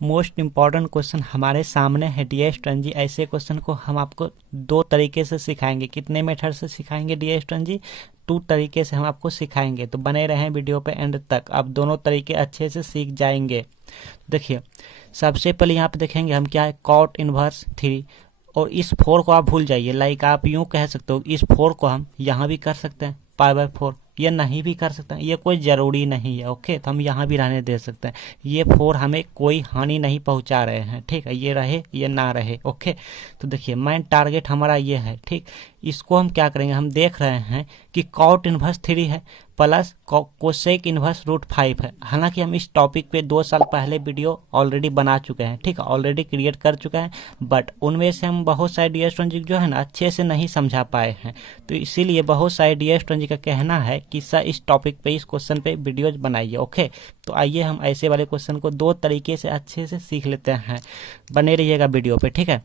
Most important question हमारे सामने है डी स्टूडेंट जी। ऐसे क्वेश्चन को हम आपको दो तरीके से सिखाएंगे। कितने मेथड से सिखाएंगे डी स्टूडेंट जी? 2 तरीके से हम आपको सिखाएंगे, तो बने रहें वीडियो पे एंड तक, आप दोनों तरीके अच्छे से सीख जाएंगे। देखिए सबसे पहले यहाँ पे देखेंगे हम क्या है, कॉट इनवर्स 3। और इस 4 को आप भूल जाइए, लाइक आप यूँ कह सकते हो इस 4 को हम यहाँ भी कर सकते हैं π/4, ये नहीं भी कर सकते हैं, ये कोई ज़रूरी नहीं है। ओके, तो हम यहाँ भी रहने दे सकते हैं। ये 4 हमें कोई हानि नहीं पहुँचा रहे हैं, ठीक है, ये रहे ये ना रहे। ओके, तो देखिए मेन टारगेट हमारा ये है, ठीक। इसको हम क्या करेंगे, हम देख रहे हैं कि कॉट इनवर्स 3 है प्लस कोसेक इनवर्स √5 है। हालांकि हम इस टॉपिक पे 2 साल पहले वीडियो ऑलरेडी बना चुके हैं, ठीक है, ऑलरेडी क्रिएट कर चुके हैं, बट उनमें से हम बहुत सारे डी स्टूडेंट जो है ना अच्छे से नहीं समझा पाए हैं। तो इसीलिए बहुत सारे डी स्टूडेंट का कहना है कि सर इस टॉपिक पे, इस क्वेश्चन पे वीडियोज बनाइए। ओके, तो आइए हम ऐसे वाले क्वेश्चन को 2 तरीके से अच्छे से सीख लेते हैं। बने रहिएगा वीडियो पे, ठीक है।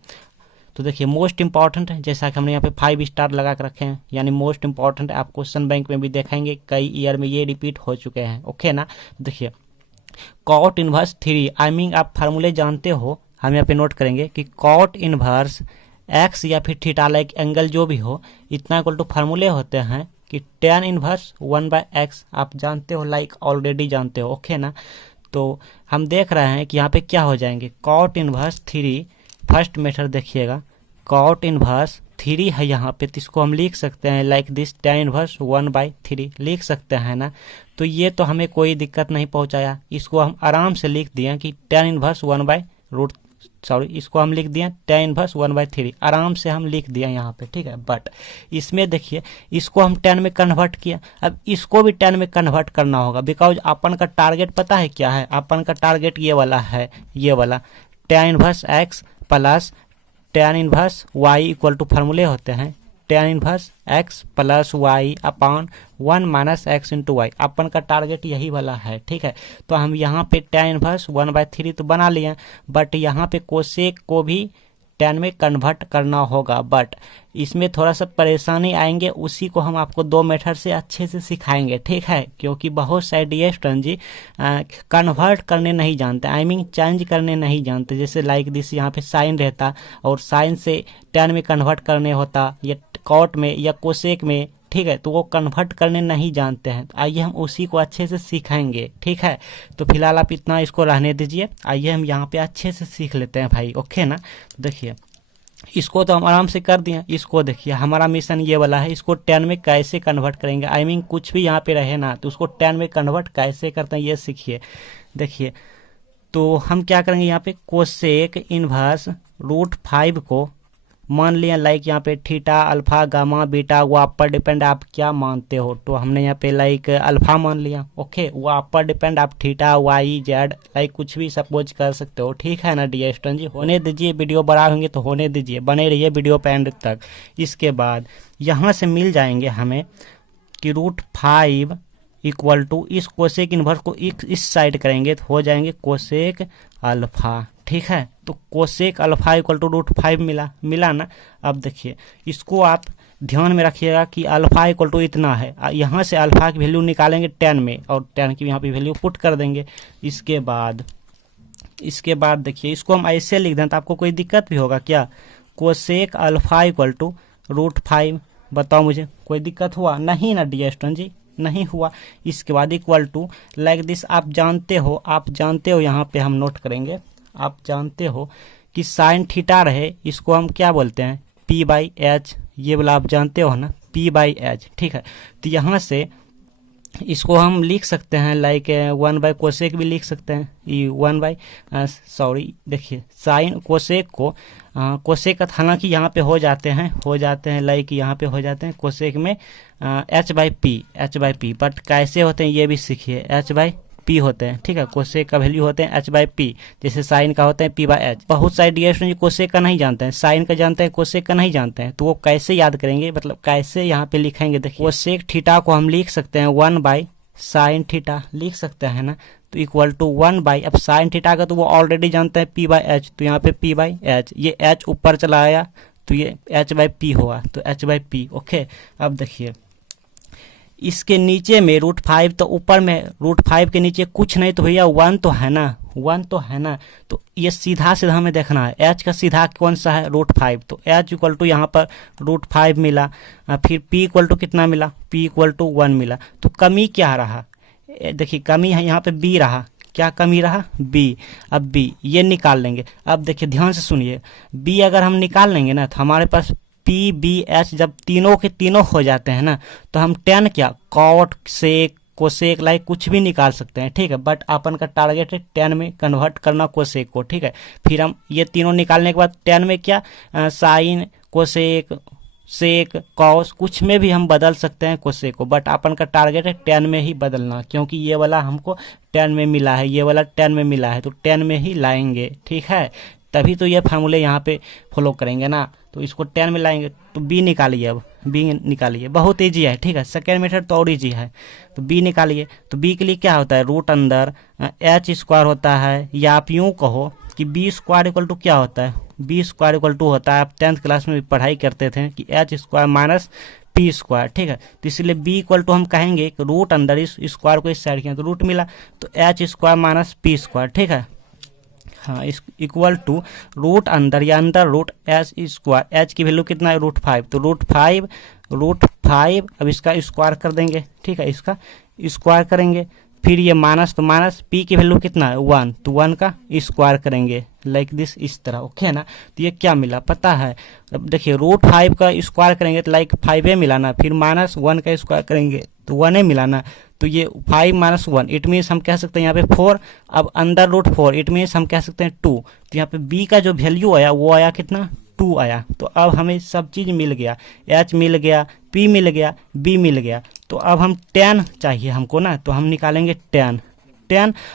तो देखिए मोस्ट इंपॉर्टेंट है, जैसा कि हमने यहाँ पे 5 स्टार लगा कर रखे हैं, यानी मोस्ट इंपॉर्टेंट आप क्वेश्चन बैंक में भी देखेंगे, कई ईयर में ये रिपीट हो चुके हैं। ओके ना, देखिए कॉट इनवर्स 3, आई मीन आप फार्मूले जानते हो, हम यहाँ पे नोट करेंगे कि कॉट इनवर्स एक्स या फिर थीटा लाइक एंगल जो भी हो, इतना इक्वल टू फार्मूले होते हैं कि tan इनवर्स 1/x, आप जानते हो, लाइक ऑलरेडी जानते हो। ओके ना, तो हम देख रहे हैं कि यहाँ पे क्या हो जाएंगे, कॉट इनवर्स 3, फर्स्ट मेथड देखिएगा, कॉट इनवर्स 3 है यहाँ पे, तो इसको हम लिख सकते हैं लाइक दिस, tan इनवर्स 1/3 लिख सकते हैं ना। तो ये तो हमें कोई दिक्कत नहीं पहुँचाया, इसको हम आराम से लिख दिए कि tan इनवर्स इसको हम लिख दिए tan इनवर्स 1/3, आराम से हम लिख दिए यहाँ पे, ठीक है। बट इसमें देखिए इसको हम tan में कन्वर्ट किया, अब इसको भी tan में कन्वर्ट करना होगा, बिकॉज अपन का टारगेट पता है क्या है, अपन का टारगेट ये वाला है, ये वाला tan inverse x plus tan inverse y equal to फार्मूले होते हैं tan inverse x plus y upon 1 minus x into y, अपन का टारगेट यही वाला है, ठीक है। तो हम यहाँ पे tan इनवर्स 1/3 तो बना लिए, बट यहाँ पे कोसेक को भी tan में कन्वर्ट करना होगा, बट इसमें थोड़ा सा परेशानी आएंगे, उसी को हम आपको 2 मेथड से अच्छे से सिखाएंगे, ठीक है। क्योंकि बहुत सारे डी स्टूडेंट जी कन्वर्ट करने नहीं जानते, आई मीन चेंज करने नहीं जानते, जैसे लाइक दिस यहाँ पे साइन रहता और साइन से tan में कन्वर्ट करने होता, या कॉट में या कोसेक में, ठीक है, तो वो कन्वर्ट करने नहीं जानते हैं। तो आइए हम उसी को अच्छे से सिखाएंगे, ठीक है। तो फिलहाल आप इतना इसको रहने दीजिए, आइए हम यहाँ पे अच्छे से सीख लेते हैं भाई। ओके ना, देखिए इसको तो हम आराम से कर दिए, इसको देखिए हमारा मिशन ये वाला है, इसको tan में कैसे कन्वर्ट करेंगे, आई मीन कुछ भी यहाँ पे रहे ना, तो उसको tan में कन्वर्ट कैसे करते हैं ये सीखिए। देखिए तो हम क्या करेंगे, यहाँ पे कोसेक इनवर्स √5 को मान लिया, लाइक यहाँ पे थीटा अल्फा गामा बीटा, वो आप पर डिपेंड आप क्या मानते हो, तो हमने यहाँ पे लाइक अल्फा मान लिया। ओके, वो आप पर डिपेंड आप थीटा वाई जेड लाइक कुछ भी सपोज कर सकते हो, ठीक है ना डी स्टूडेंट जी। होने दीजिए, वीडियो बड़ा होंगे तो होने दीजिए, बने रहिए वीडियो पे एंड तक। इसके बाद यहाँ से मिल जाएंगे हमें कि √5 इक्वल टू, इस कोसेक इनवर्स को इस साइड करेंगे तो हो जाएंगे कोसेक अल्फा, ठीक है। तो कोसेक अल्फा इक्वल टू √5 मिला ना। अब देखिए इसको आप ध्यान में रखिएगा कि अल्फा इक्वल टू इतना है, यहाँ से अल्फा की वैल्यू निकालेंगे tan में, और tan की यहाँ पे वैल्यू पुट कर देंगे। इसके बाद देखिए इसको हम ऐसे लिख दें तो आपको कोई दिक्कत भी होगा क्या, कोसेक अल्फा इक्वल टू √5, बताओ मुझे कोई दिक्कत हुआ नहीं ना डी स्टूडेंट जी, नहीं हुआ। इसके बाद इक्वल टू लाइक दिस, आप जानते हो यहाँ पे हम नोट करेंगे, आप जानते हो कि साइन थीटा रहे, इसको हम क्या बोलते हैं p/h, ये वाला आप जानते हो ना p/h, ठीक है। तो यहाँ से इसको हम लिख सकते हैं लाइक 1 कोसेक भी लिख सकते हैं, ये देखिए साइन कोसेक को कोसेक का हालांकि यहाँ पे हो जाते हैं लाइक यहाँ पे हो जाते हैं कोसेक में h/p, बट कैसे होते हैं ये भी सीखिए, h/p होते हैं, ठीक है। कोसेक का वैल्यू होते हैं h/p, जैसे साइन का होते हैं p/h। बहुत सारे डी स्टूडेंट कोसेक का नहीं जानते हैं, साइन का जानते हैं, कोसेक का नहीं जानते हैं, तो वो कैसे याद करेंगे, मतलब कैसे यहाँ पे लिखेंगे। देखिए कोसेक थीटा को हम लिख सकते हैं 1/sin थीटा लिख सकते हैं ना, तो इक्वल टू 1/, अब साइन थीटा का तो वो ऑलरेडी जानते हैं p/h, तो यहाँ पे p/h, ये h ऊपर चला आया तो ये h/p हुआ, तो h/p। ओके, अब देखिए इसके नीचे में √5, तो ऊपर में √5 के नीचे कुछ नहीं तो भैया 1 तो है ना, 1 तो है ना। तो ये सीधा सीधा हमें देखना है, h का सीधा कौन सा है, √5। तो h इक्वल टू यहाँ पर √5 मिला। फिर p इक्वल टू कितना मिला, p इक्वल टू 1 मिला। तो कमी क्या रहा, देखिए कमी है यहाँ पे b रहा, क्या कमी रहा, b। अब b ये निकाल लेंगे। अब देखिए ध्यान से सुनिए, b अगर हम निकाल लेंगे ना तो हमारे पास p b h जब तीनों के तीनों हो जाते हैं ना तो हम tan क्या, कॉट सेक कोसेक लाइक कुछ भी निकाल सकते हैं, ठीक है। बट अपन का टारगेट है tan में कन्वर्ट करना कोसेक को, ठीक है। फिर हम ये तीनों निकालने के बाद tan में क्या, साइन कोसेक सेक कॉस कुछ में भी हम बदल सकते हैं कोसेक को, बट अपन का टारगेट है tan में ही बदलना, क्योंकि ये वाला हमको tan में मिला है, ये वाला tan में मिला है, तो tan में ही लाएंगे, ठीक है। तभी तो ये फार्मूले यहाँ पे फॉलो करेंगे ना। तो इसको tan में लाएंगे तो b निकालिए, अब b निकालिए, बहुत ईजी है, ठीक है। सेकेंड मेथड तो और ईजी है। तो b निकालिए, तो b के लिए क्या होता है, रूट अंदर h स्क्वायर होता है, या आप यूँ कहो कि b स्क्वायर इक्वल टू क्या होता है, b स्क्वायर इक्वल टू होता है, आप 10th क्लास में भी पढ़ाई करते थे कि h square minus p square, ठीक है। तो इसलिए b इक्वल टू हम कहेंगे कि रूट अंदर इस स्क्वायर को इस साइड किया तो रूट मिला, तो h square minus p square, ठीक है। हाँ, इस इक्वल टू रूट अंदर या अंदर रूट एच स्क्वायर, एच की वैल्यू कितना है, √5, तो √5 अब इसका स्क्वायर कर देंगे, ठीक है, इसका स्क्वायर करेंगे। फिर ये माइनस, तो माइनस p की वैल्यू कितना है 1, तो 1 का स्क्वायर करेंगे लाइक दिस, इस तरह, ओके ना। तो ये क्या मिला पता है, अब देखिए √5 का स्क्वायर करेंगे तो लाइक 5 मिला ना, फिर -1 का स्क्वायर करेंगे तो 1 मिला ना। तो ये 5 - 1 इट मीन्स हम कह सकते हैं यहाँ पे 4, अब अंदर √4 इट मीन्स हम कह सकते हैं 2। तो यहाँ पे b का जो वैल्यू आया वो आया कितना, 2 आया। तो अब हमें सब चीज़ मिल गया, h मिल गया, p मिल गया, b मिल गया। तो अब हम tan चाहिए हमको ना, तो हम निकालेंगे tan।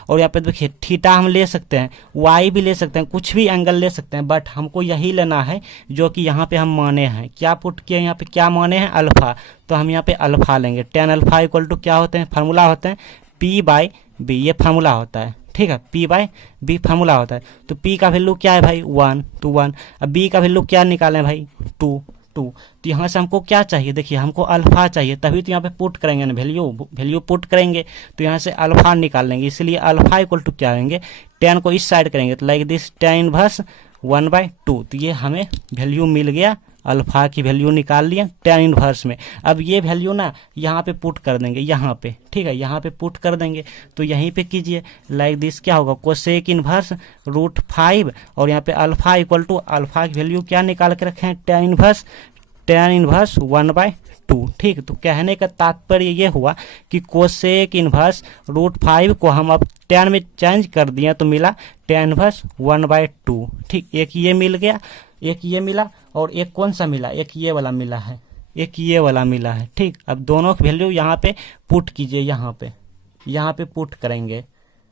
और यहाँ पे देखिए थीटा हम ले सकते हैं, y भी ले सकते हैं, कुछ भी एंगल ले सकते हैं, बट हमको यही लेना है जो कि यहाँ पे हम माने हैं। क्या पुट किया यहाँ पे, क्या माने हैं, अल्फा। तो हम यहाँ पे अल्फा लेंगे, tan अल्फा इक्वल टू क्या होते हैं, फार्मूला होते हैं p/b, ये फार्मूला होता है, ठीक है, p/b फार्मूला होता है। तो p का वैल्यू क्या है भाई 1, तो 1। अब b का वैल्यू क्या निकालें भाई 2। तो यहाँ से हमको क्या चाहिए, देखिए हमको अल्फा चाहिए, तभी तो यहाँ पे पुट करेंगे ना, वैल्यू पुट करेंगे तो यहाँ से अल्फा निकाल लेंगे। इसलिए अल्फा इक्वल टू क्या आएंगे, tan को इस साइड करेंगे तो लाइक दिस tan इनवर्स 1/2। तो ये हमें वैल्यू मिल गया, अल्फा की वैल्यू निकाल लिया tan इनवर्स में। अब ये वैल्यू ना यहाँ पे पुट कर देंगे, यहाँ पे, ठीक है, यहाँ पे पुट कर देंगे। तो यहीं पे कीजिए लाइक दिस, क्या होगा, कोसेक इनवर्स √5, और यहाँ पे अल्फा इक्वल टू, अल्फा की वैल्यू क्या निकाल के रखे हैं, tan इनवर्स 1/2, ठीक। तो कहने का तात्पर्य ये हुआ कि कोसेक इनवर्स √5 को हम अब tan में चेंज कर दिया तो मिला tan इनवर्स 1/2, ठीक। एक ये मिल गया, एक ये मिला, और एक कौन सा मिला, एक ये वाला मिला है, एक ये वाला मिला है, ठीक। अब दोनों की वैल्यू यहाँ पे पुट कीजिए, यहाँ पे पुट करेंगे।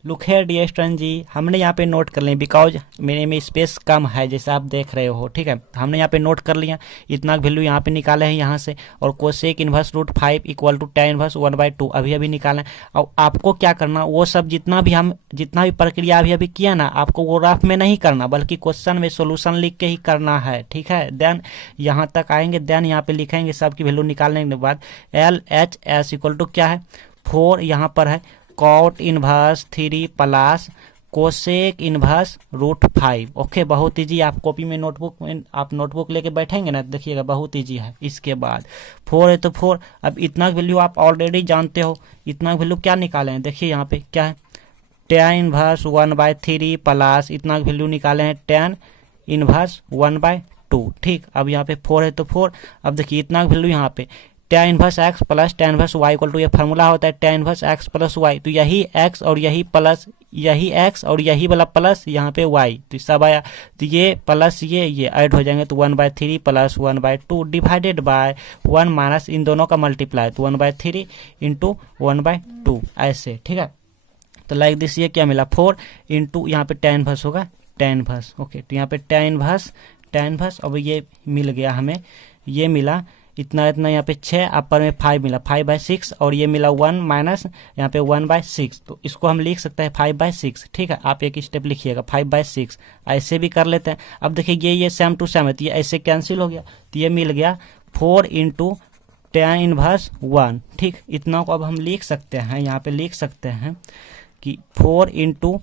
लुक है डियर स्टूडेंट जी, हमने यहाँ पे नोट कर लिया, बिकॉज मेरे में स्पेस कम है जैसे आप देख रहे हो, ठीक है। हमने यहाँ पे नोट कर लिया, इतना वैल्यू यहाँ पे निकाले हैं यहाँ से, और cosec inverse √5 equal to tan inverse 1/2 अभी निकालें। और आपको क्या करना, वो सब जितना भी प्रक्रिया अभी किया ना, आपको वो रफ में नहीं करना, बल्कि क्वेश्चन में सोल्यूशन लिख के ही करना है, ठीक है। देन यहाँ तक आएंगे, देन यहाँ पे लिखेंगे सबकी वैल्यू निकालने के बाद LHS इक्वल टू क्या है 4, यहाँ पर है cot inverse 3 plus cosec inverse √5, okay. बहुत ईजी, आप कॉपी में नोटबुक लेके बैठेंगे ना, देखिएगा बहुत ईजी है। इसके बाद 4 है तो 4, अब इतना वैल्यू आप ऑलरेडी जानते हो, इतना वैल्यू क्या निकाले हैं, देखिए यहाँ पे क्या है, tan इनवर्स 1/3 प्लस इतना वैल्यू निकाले हैं tan इनवर्स 1/2, ठीक। अब यहाँ पे 4 है तो 4, अब देखिए इतना वैल्यू यहाँ पे tan inverse x plus tan inverse y equal to, ये फार्मूला होता है tan inverse x plus y। तो यही x और यही प्लस, यही x और यही वाला प्लस यहाँ पे y, तो सब आया। तो ये प्लस ये ऐड हो जाएंगे, तो 1/3 प्लस 1/2 डिवाइडेड बाय 1 माइनस इन दोनों का मल्टीप्लाई, तो 1/3 इंटू 1/2 ऐसे, ठीक है। तो लाइक दिस ये क्या मिला 4 इंटू यहाँ पे tan इनवर्स होगा, tan इनवर्स, ओके। तो यहाँ पे tan इनवर्स अब ये मिल गया हमें, ये मिला इतना यहाँ पे 6, अपर में 5 मिला 5/6, और ये मिला 1 माइनस यहाँ पे 1/6। तो इसको हम लिख सकते हैं 5/6, ठीक है। आप एक स्टेप लिखिएगा 5/6, ऐसे भी कर लेते हैं। अब देखिए ये सेम टू सेम है, तो ये ऐसे कैंसिल हो गया, तो ये मिल गया 4 इंटू tan इनवर्स 1, ठीक। इतना को अब हम लिख सकते हैं, यहाँ पे लिख सकते हैं कि 4 इंटू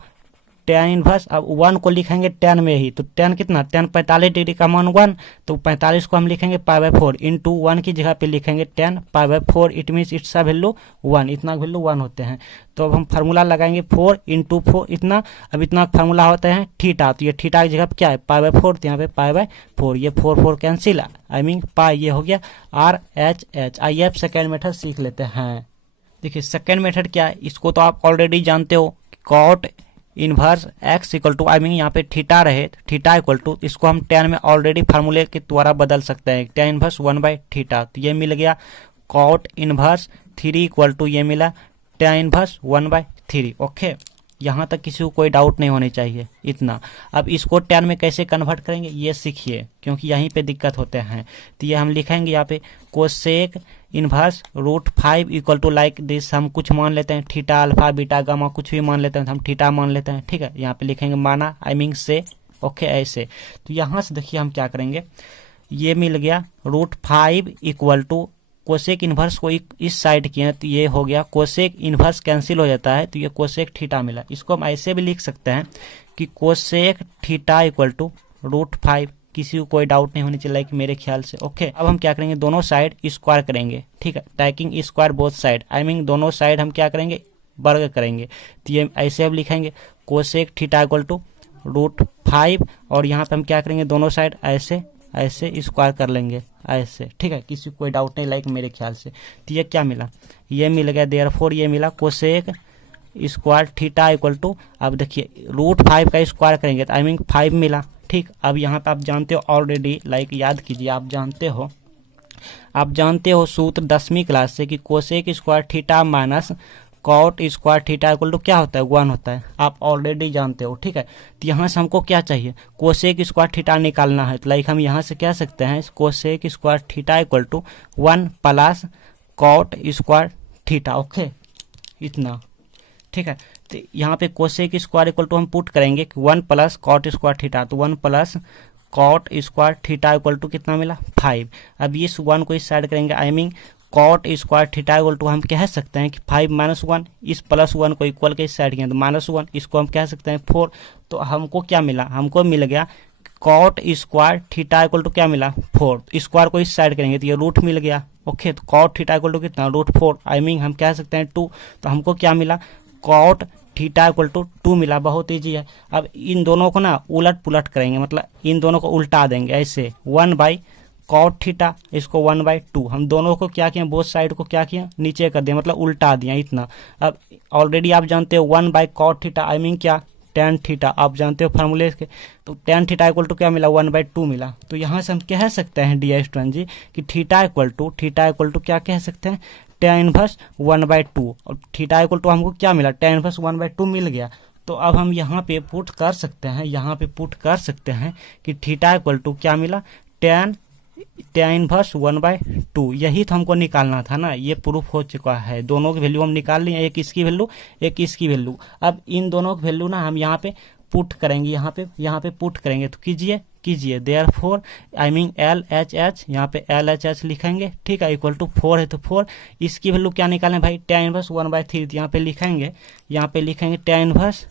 tan इनवर्स, अब 1 को लिखेंगे tan में ही, तो tan कितना, tan 45 डिग्री का मान 1, तो 45 को हम लिखेंगे π/4 इंटू 1 की जगह पे लिखेंगे tan π/4, it means it's value 1, इतना वैल्यू 1 होते हैं। तो अब हम फार्मूला लगाएंगे 4 इंटू 4 इतना, अब इतना फार्मूला होता है थीटा, तो ये थीटा की जगह पे क्या है π/4, तो यहाँ पे π/4, ये 4 कैंसिल, आई मीन पाई, ये हो गया RHH। आइए अब सेकेंड मेथड सीख लेते हैं। देखिए सेकेंड मेथड क्या है, इसको तो आप ऑलरेडी जानते हो, cot inverse x equal to, I mean यहाँ पे थीटा रहे, थीटा इक्वल टू, इसको हम tan में ऑलरेडी फार्मूले के द्वारा बदल सकते हैं, tan इनवर्स 1/θ, तो ये मिल गया कॉट इनवर्स 3 इक्वल टू, ये मिला tan इनवर्स 1/3। ओके, यहाँ तक किसी को कोई डाउट नहीं होनी चाहिए इतना। अब इसको tan में कैसे कन्वर्ट करेंगे ये सीखिए, क्योंकि यहीं पे दिक्कत होते हैं। तो ये हम लिखेंगे यहाँ पे cosec inverse √5 equal to like this, हम कुछ मान लेते हैं, थीटा अल्फा बीटा गामा कुछ भी मान लेते हैं, तो हम थीटा मान लेते हैं, ठीक है। यहाँ पे लिखेंगे माना, आई मीन से, ओके ऐसे। तो यहाँ से देखिए हम क्या करेंगे, ये मिल गया √5 इक्वल टू कोसेक इनवर्स को इस साइड किए तो ये हो गया, कोसेक इनवर्स कैंसिल हो जाता है, तो ये कोसेक थीटा मिला। इसको हम ऐसे भी लिख सकते हैं कि कोसेक थीटा इक्वल टू √5, किसी को कोई डाउट नहीं होनी चाहिए कि मेरे ख्याल से। ओके, अब हम क्या करेंगे, दोनों साइड स्क्वायर करेंगे, ठीक है, tacking square both side, I mean दोनों साइड हम क्या करेंगे, वर्ग करेंगे। तो ये ऐसे अब लिखेंगे कोसेक थीटा इक्वल टू √5, और यहाँ पे हम क्या करेंगे, दोनों साइड ऐसे ऐसे स्क्वायर कर लेंगे ऐसे, ठीक है, किसी को कोई डाउट नहीं मेरे ख्याल से। तो ये क्या मिला, ये मिल गया देयरफॉर, ये मिला cosec square theta equal to, अब देखिए √5 का स्क्वायर करेंगे तो आई मीन 5 मिला, ठीक। अब यहाँ पे आप जानते हो ऑलरेडी, याद कीजिए, आप जानते हो सूत्र 10वीं क्लास से कि cosec square theta minus cot square theta equal to क्या होता है, 1 होता है, आप ऑलरेडी जानते हो, ठीक है। तो यहाँ से हमको क्या चाहिए, कोसेक स्क्वायर थीटा निकालना है, तो हम यहाँ से कह सकते हैं cosec square theta equal to 1 plus cot square theta, okay इतना, ठीक है। तो यहाँ पे कोसेक स्क्वायर इक्वल टू हम पुट करेंगे 1 प्लस कॉट स्क्वायर थीटा, तो 1 plus cot square theta equal to कितना मिला 5। अब इस 1 को इस साइड करेंगे, I mean cot square theta equal to हम कह सकते हैं कि 5 - 1, इस +1 को इक्वल के इस साइड किया तो -1, इसको हम कह सकते हैं 4। तो हमको क्या मिला, हमको मिल गया cot square theta equal to क्या मिला 4, स्क्वायर को इस साइड करेंगे तो ये रूट मिल गया, ओके। तो कॉट थीटा इक्वल टू कितना √4, आई मीन हम कह सकते हैं 2। तो हमको क्या मिला, कॉट थीटा इक्वल टू 2 मिला, बहुत ईजी है। अब इन दोनों को ना उलट पुलट करेंगे, मतलब इन दोनों को उल्टा देंगे ऐसे, 1 कॉट थीटा, इसको 1/2, हम दोनों को क्या किया, बोथ साइड को क्या किया, नीचे कर दिया, मतलब उल्टा दिया इतना। अब ऑलरेडी आप जानते हो 1 कॉट थीटा, आई मीन क्या tan थीटा, आप जानते हो फार्मूले के, तो tan थीटा इक्वल टू क्या मिला 1/2 मिला। तो यहाँ से हम कह सकते हैं डियर स्टूडेंट जी कि थीटा इक्वल टू क्या कह सकते हैं, tan इनवर्स 1/2, और थीटा इक्वल टू हमको क्या मिला, tan इनवर्स 1/2 मिल गया। तो अब हम यहाँ पे पुट कर सकते हैं, कि थीटा इक्वल टू क्या मिला, tan इनवर्स 1/2, यही तो हमको निकालना था ना, ये प्रूफ हो चुका है। दोनों की वैल्यू हम निकाल लिए, एक इसकी वैल्यू एक इसकी वैल्यू। अब इन दोनों की वैल्यू ना हम यहाँ पे पुट करेंगे, यहाँ पे पुट करेंगे, तो कीजिए देयरफॉर, आई मीन LHH, यहाँ पे LHH लिखेंगे, ठीक है, इक्वल टू 4 है तो 4, इसकी वैल्यू क्या निकालें भाई, tan इनवर्स 1/3, यहाँ पे लिखेंगे tan इनवर्स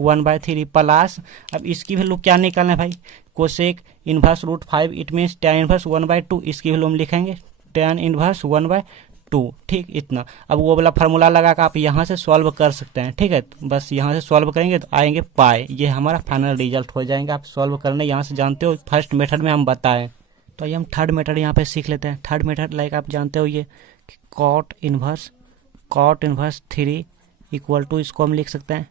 1/3 प्लस, अब इसकी वैल्यू क्या निकालना भाई, cosec inverse √5, it means tan inverse 1/2, इसकी वैल्यू हम लिखेंगे tan इनवर्स 1/2, ठीक इतना। अब वो वाला फार्मूला लगा कर आप यहाँ से सॉल्व कर सकते हैं, ठीक है। तो बस यहाँ से सॉल्व करेंगे तो आएंगे पाए, ये हमारा फाइनल रिजल्ट हो जाएंगे। आप सॉल्व करने यहाँ से जानते हो, फर्स्ट मेथड में हम बताएं। तो आइए हम थर्ड मेथड यहाँ पे सीख लेते हैं। थर्ड मेथड आप जानते हो, ये कॉट इनवर्स 3 इक्वल टू, इसको हम लिख सकते हैं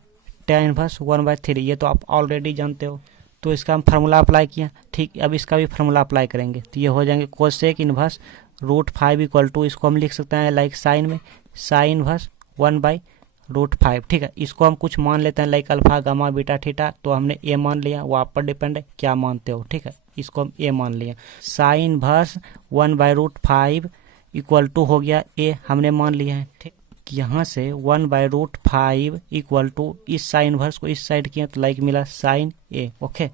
tan इनवर्स 1/3, ये तो आप ऑलरेडी जानते हो। तो इसका हम फार्मूला अप्लाई किया, ठीक। अब इसका भी फार्मूला अप्लाई करेंगे तो ये हो जाएंगे कोसेक इनवर्स √5 इक्वल टू, इसको हम लिख सकते हैं साइन में साइन इनवर्स 1/√5, ठीक है। इसको हम कुछ मान लेते हैं अल्फा गामा बीटा थीटा, तो हमने ए मान लिया, वो आप पर डिपेंड है क्या मानते हो, ठीक है। इसको हम ए मान लिया, साइन इनवर्स 1/√5 इक्वल टू हो गया ए, हमने मान लिया है, ठीक। यहाँ से 1/√5 इक्वल टू इस साइन इनवर्स को इस साइड किया तो मिला साइन ए, ओके।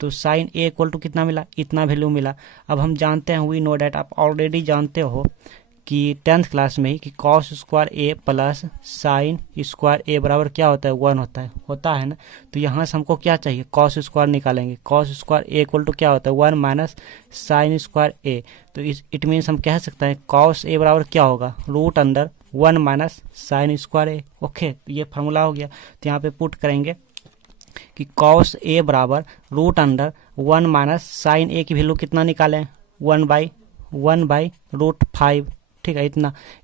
तो साइन ए इक्वल टू कितना मिला, इतना वैल्यू मिला। अब हम जानते हैं, वी नो डैट, आप ऑलरेडी जानते हो कि 10th क्लास में ही कि कॉस स्क्वायर ए प्लस साइन स्क्वायर ए बराबर क्या होता है 1 होता है ना। तो यहाँ से हमको क्या चाहिए, कॉस स्क्वायर निकालेंगे। Cos square A equal to क्या होता है 1 माइनस साइन स्क्वायर ए। तो इट मीन्स हम कह सकते हैं कॉस ए बराबर क्या होगा root under 1 minus sine square A. Okay, तो ये फार्मूला हो गया। तो यहाँ पे पुट करेंगे कि कॉस ए बराबर रूट अंडर 1 माइनस साइन ए की वैल्यू कितना निकालें 1 बाई रूट 5। ठीक है,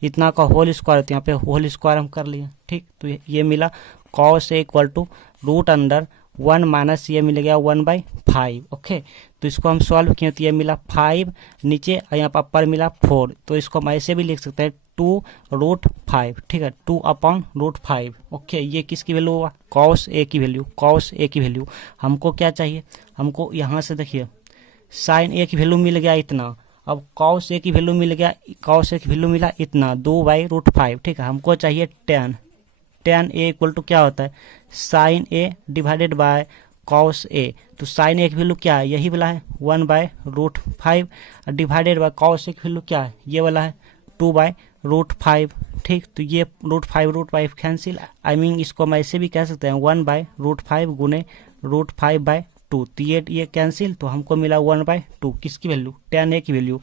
इतना का होल स्क्वायर, तो यहाँ पे होल स्क्वायर हम कर लिए। ठीक, तो ये मिला cos A equal to root under 1 minus ये मिल गया 1/5। ओके, तो इसको हम सॉल्व किए तो ये मिला 5 नीचे और यहाँ पर अपर मिला 4। तो इसको हम ऐसे भी लिख सकते हैं 2√5। ठीक है, 2/√5। ओके, ये किसकी वैल्यू हुआ कॉस ए की वैल्यू। कॉस ए की वैल्यू हमको क्या चाहिए, हमको यहाँ से देखिए साइन ए की वैल्यू मिल गया इतना, अब कॉस ए की वैल्यू मिल गया, कॉस ए की वैल्यू मिला इतना 2/√5। ठीक है, हमको चाहिए tan ए इक्वल टू क्या होता है sine A divided by cos A. तो साइन ए की वैल्यू क्या है यही वाला है 1/√5 डिवाइडेड बाय कॉस ए की वैल्यू क्या है ये वाला है 2/√5। ठीक, तो ये √5 कैंसिल, आई मीन इसको हम ऐसे भी कह सकते हैं 1/√5 गुने √5/2। तो ये कैंसिल, तो हमको मिला 1/2 किसकी वैल्यू tan ए की वैल्यू।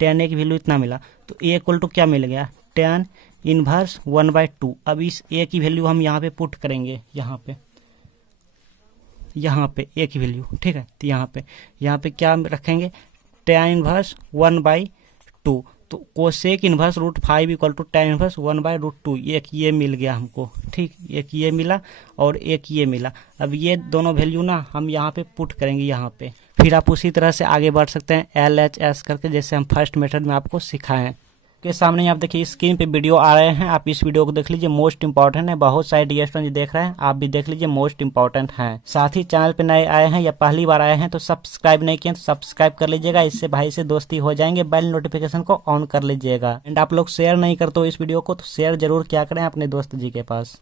tan ए की वैल्यू इतना मिला, तो ए इक्वल टू क्या मिल गया tan इनवर्स 1/2। अब इस ए की वैल्यू हम यहाँ पे पुट करेंगे, यहाँ पे ए की वैल्यू। ठीक है, तो यहाँ पे क्या रखेंगे tan इनवर्स 1/2। तो cosec inverse √5 equal to tan inverse 1/√2। एक ये मिल गया हमको। ठीक, एक ये मिला और एक ये मिला। अब ये दोनों वैल्यू ना हम यहाँ पे पुट करेंगे यहाँ पे, फिर आप उसी तरह से आगे बढ़ सकते हैं LHS करके, जैसे हम फर्स्ट मेथड में आपको सिखाएं। के सामने आप देखिए स्क्रीन पे वीडियो आ रहे हैं, आप इस वीडियो को देख लीजिए, मोस्ट इंपॉर्टेंट है। बहुत सारे DS स्टूडेंट देख रहे हैं, आप भी देख लीजिए, मोस्ट इंपॉर्टेंट है। साथ ही चैनल पे नए आए हैं या पहली बार आए हैं तो सब्सक्राइब नहीं किए तो सब्सक्राइब कर लीजिएगा, इससे भाई से दोस्ती हो जाएंगे। बेल नोटिफिकेशन को ऑन कर लीजिएगा। एंड आप लोग शेयर नहीं करते हो इस वीडियो को तो शेयर जरूर क्या करें अपने दोस्त जी के पास।